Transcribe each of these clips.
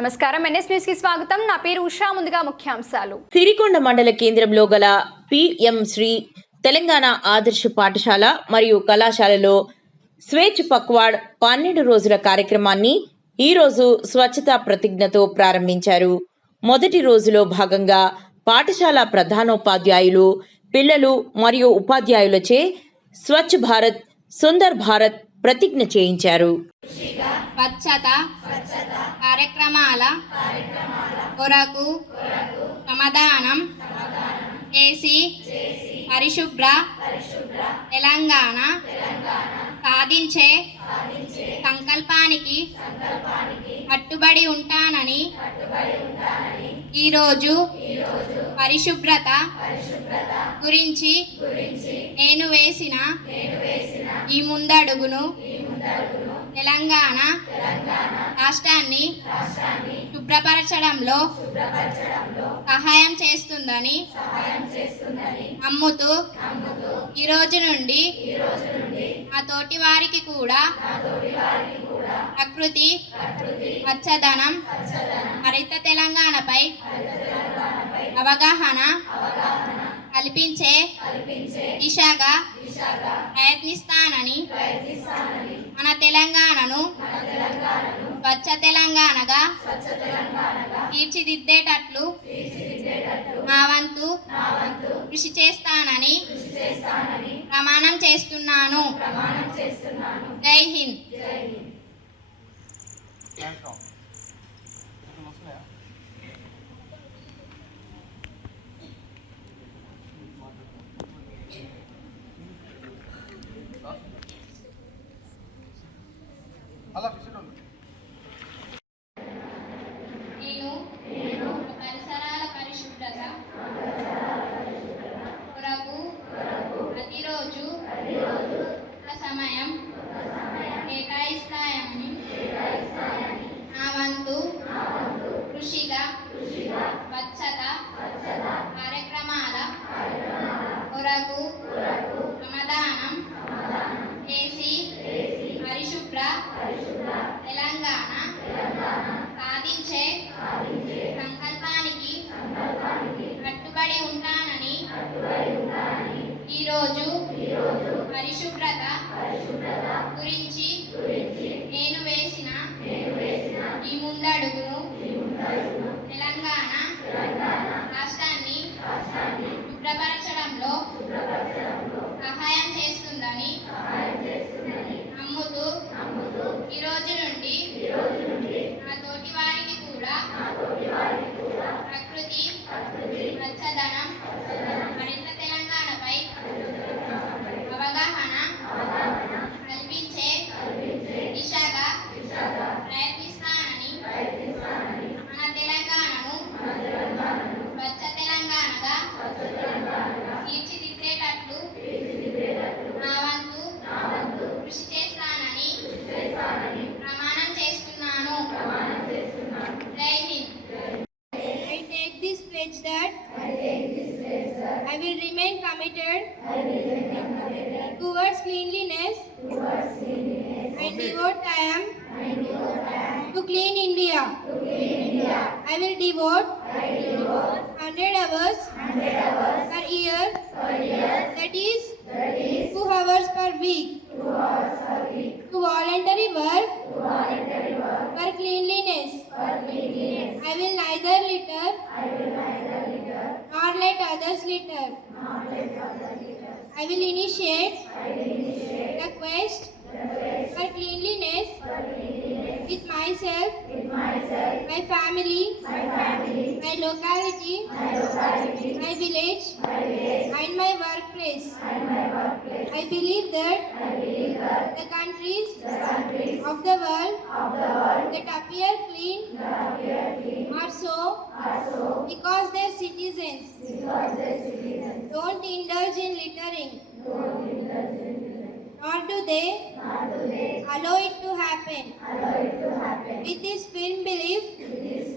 నమస్కారం. ఎన్ఎస్ న్యూస్కి స్వాగతం. నా పేరు ఉషా. ముందుగా ముఖ్యాంశాలు. సిరికొండ మండల కేంద్రంలో గల పిఎం శ్రీ తెలంగాణ ఆదర్శ పాఠశాల మరియు కళాశాలలో స్వేచ్ఛ పక్వాడ్ పన్నెండు రోజుల కార్యక్రమాన్ని ఈరోజు స్వచ్ఛతా ప్రతిజ్ఞతో ప్రారంభించారు. మొదటి రోజులో భాగంగా పాఠశాల ప్రధానోపాధ్యాయులు పిల్లలు మరియు ఉపాధ్యాయులచే స్వచ్ఛ భారత్ సుందర్ భారత్ ప్రతిజ్ఞ చేయించారు. స్వచ్ఛత కార్యక్రమాల కొరకు సమాధానం చేసి పరిశుభ్ర తెలంగాణ సాధించే సంకల్పానికి కట్టుబడి ఉంటానని ఈరోజు పరిశుభ్రత గురించి నేను వేసిన ఈ ముందడుగును తెలంగాణ రాష్ట్రాన్ని శుభ్రపరచడంలో సహాయం చేస్తుందని నమ్ముతూ ఈ రోజు నుండి ఆ తోటి వారికి కూడా ప్రకృతి పచ్చదనం హరిత తెలంగాణపై అవగాహన కల్పించే దిశగా ప్రయత్నిస్తానని మన తెలంగాణను స్వచ్ఛ తెలంగాణగా తీర్చిదిద్దేటట్లు మా వంతు కృషి చేస్తానని ప్రమాణం చేస్తున్నాను. జై హింద్ నేను పరిసరాల పరిశుభ్రత కొరకు ప్రతిరోజు ఒక సమయం కేటాయిస్తాయని నా వంతు కృషిగా స్వచ్ఛత కార్యక్రమాల కొరకు సమాధానం చేసి పరిశుభ్ర తెలంగాణ సాధించే సంకల్పానికి కట్టుబడి ఉంటానని ఈరోజు పరిశుభ్రత గురించి నేను Dein Name? will remain committed, will remain committed towards cleanliness, towards cleanliness and devote time, and devote to, clean India. to clean India. I will devote, I will devote 100 hours, 100 hours per year, per year that, is, that is 2 hours per week, 2 hours per week to voluntary work, to voluntary work for cleanliness. first. I will initiate the quest for cleanliness with myself, my family, my locality, my village, and my workplace. I believe that the countries of the world that appear clean because their citizens, citizens don't, indulge in littering, nor do they, do they allow, it to happen. allow it to happen. With this firm belief,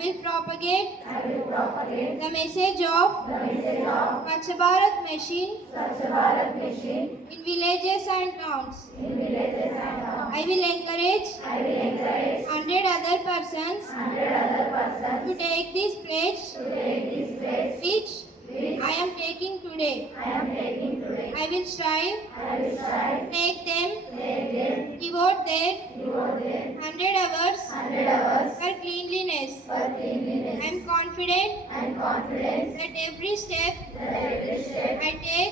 will propagate, I will propagate the message of, the Swachh Bharat machine, Bharat machine in villages and towns. In villages and towns. I will encourage, I will encourage 100 other persons, 100 other persons to take this pledge, to take this pledge which, which I am taking today. I am taking. I will strive, I will strive take them, take them devote their, devote their 100 hours, 100 confident, and confident that every step, that every step I take